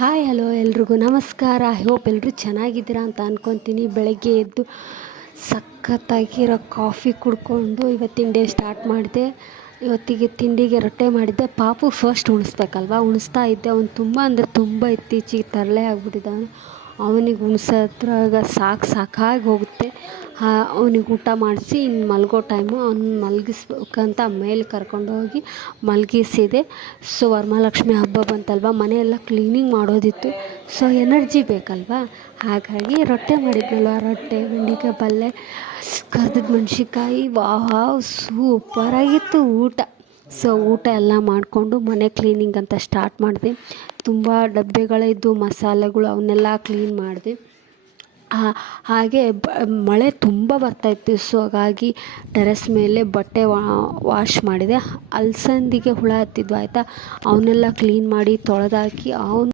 Hi hello ಎಲ್ರಿಗೂ ನಮಸ್ಕಾರ. I hope ಎಲ್ಲರೂ ಚೆನ್ನಾಗಿದ್ದೀರಾ ಅಂತ ಅಂದ್ಕೊತೀನಿ. ಬೆಳಗ್ಗೆ ಎದ್ದು ಸಖತ್ತಾಗಿರೋ ಕಾಫಿ ಕುಡ್ಕೊಂಡು ಇವತ್ತಿನ ಡೇ ಸ್ಟಾರ್ಟ್ ಮಾಡಿದೆ. ಇವತ್ತಿಗೆ ತಿಂಡಿಗೆ ರೊಟ್ಟೆ ಮಾಡಿದ್ದೆ. ಪಾಪು ಫಸ್ಟ್ ಉಣಿಸ್ಬೇಕಲ್ವ, ಉಣಿಸ್ತಾ ಇದ್ದೆ. ಅವನು ತುಂಬ ಅಂದರೆ ತುಂಬ ಇತ್ತೀಚೆಗೆ ತರಲೆ ಆಗಿಬಿಟ್ಟಿದ್ದಾನೆ. ಅವನಿಗೆ ಉಣಿಸೋದ್ರಾಗ ಸಾಕಾಗಿ ಹೋಗುತ್ತೆ. ಅವನಿಗೆ ಊಟ ಮಾಡಿಸಿ ಇನ್ನು ಮಲಗೋ ಟೈಮು, ಅವ್ನು ಮಲಗಿಸ್ಬೇಕಂತ ಮೇಲೆ ಕರ್ಕೊಂಡೋಗಿ ಮಲಗಿಸಿದೆ. ಸೊ ವರಮಹಾಲಕ್ಷ್ಮಿ ಹಬ್ಬ ಬಂತಲ್ವ, ಮನೆಯೆಲ್ಲ ಕ್ಲೀನಿಂಗ್ ಮಾಡೋದಿತ್ತು. ಸೊ ಎನರ್ಜಿ ಬೇಕಲ್ವ, ಹಾಗಾಗಿ ರೊಟ್ಟೆ ಮಾಡಿದ್ನಲ್ವ, ರೊಟ್ಟೆ, ಬೆಂಡೆಕಾಯಿ ಪಲ್ಯ, ಕರ್ದಿದ್ದ ಮೆಣ್ಸಿನ್ಕಾಯಿ, ವಾವ್ ಸೂಪರಾಗಿತ್ತು ಊಟ. ಸೊ ಊಟ ಎಲ್ಲ ಮಾಡಿಕೊಂಡು ಮನೆ ಕ್ಲೀನಿಂಗ್ ಅಂತ ಸ್ಟಾರ್ಟ್ ಮಾಡಿದೆ. ತುಂಬ ಡಬ್ಬೆಗಳಿದ್ದು ಮಸಾಲೆಗಳು ಅವನ್ನೆಲ್ಲ ಕ್ಲೀನ್ ಮಾಡಿದೆ. ಹಾಗೆ ಮಳೆ ತುಂಬ ಬರ್ತಾಯಿತ್ತು. ಸೊ ಹಾಗಾಗಿ ಟೆರೆಸ್ ಮೇಲೆ ಬಟ್ಟೆ ವಾಶ್ ಮಾಡಿದೆ. ಅಲಸಂದಿಗೆ ಹುಳ ಹತ್ತಿದ್ವು ಆಯಿತಾ, ಅವನ್ನೆಲ್ಲ ಕ್ಲೀನ್ ಮಾಡಿ ತೊಳೆದಾಕಿ